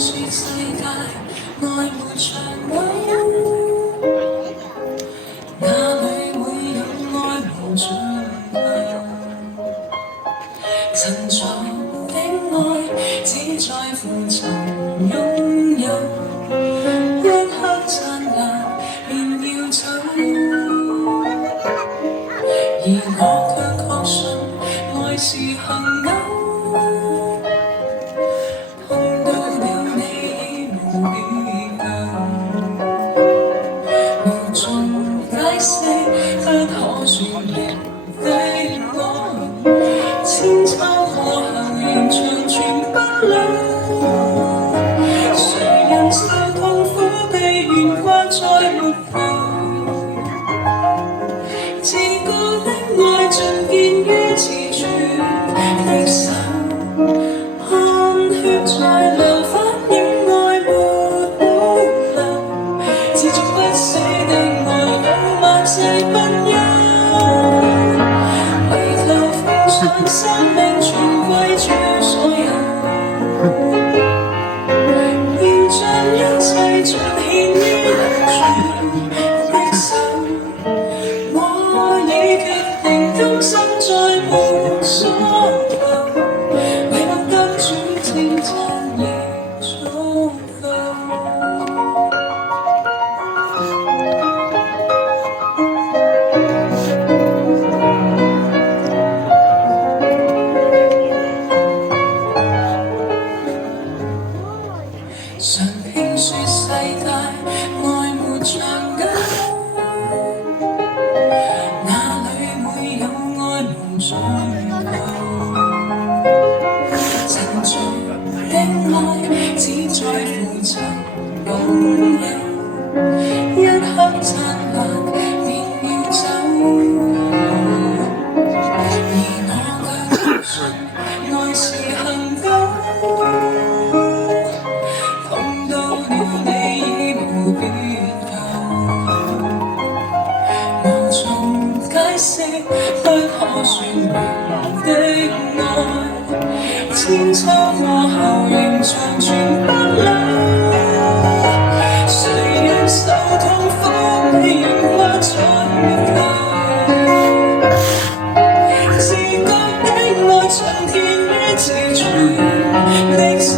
說世界愛沒長久，哪裏會有愛無盡頭？曾在的愛只在乎曾擁有，一刻燦爛便要走，而我卻確信愛是恒久。碰到了你已無別舊，無從解釋不可說明的愛，千秋過後仍長存不朽。誰人受痛苦被懸掛在沒頭，自告的愛盡見於自絕的手。在流反映愛沒保留，持續不死的愛有萬世不休，回頭奉上生命全歸諸所有，要將一切盡獻於流傳的手，我已決定今生再無所求，唯望得主稱讚。常聽說世界愛沒長久，哪裏會有愛無盡頭？曾做的愛只在乎曾擁有，一刻燦爛便要走，而我卻確信愛是恒久。不可說明的愛，千秋過後仍長存不朽。誰人受痛苦被懸掛在沒頭，自覺的愛盡獻於自絕的手。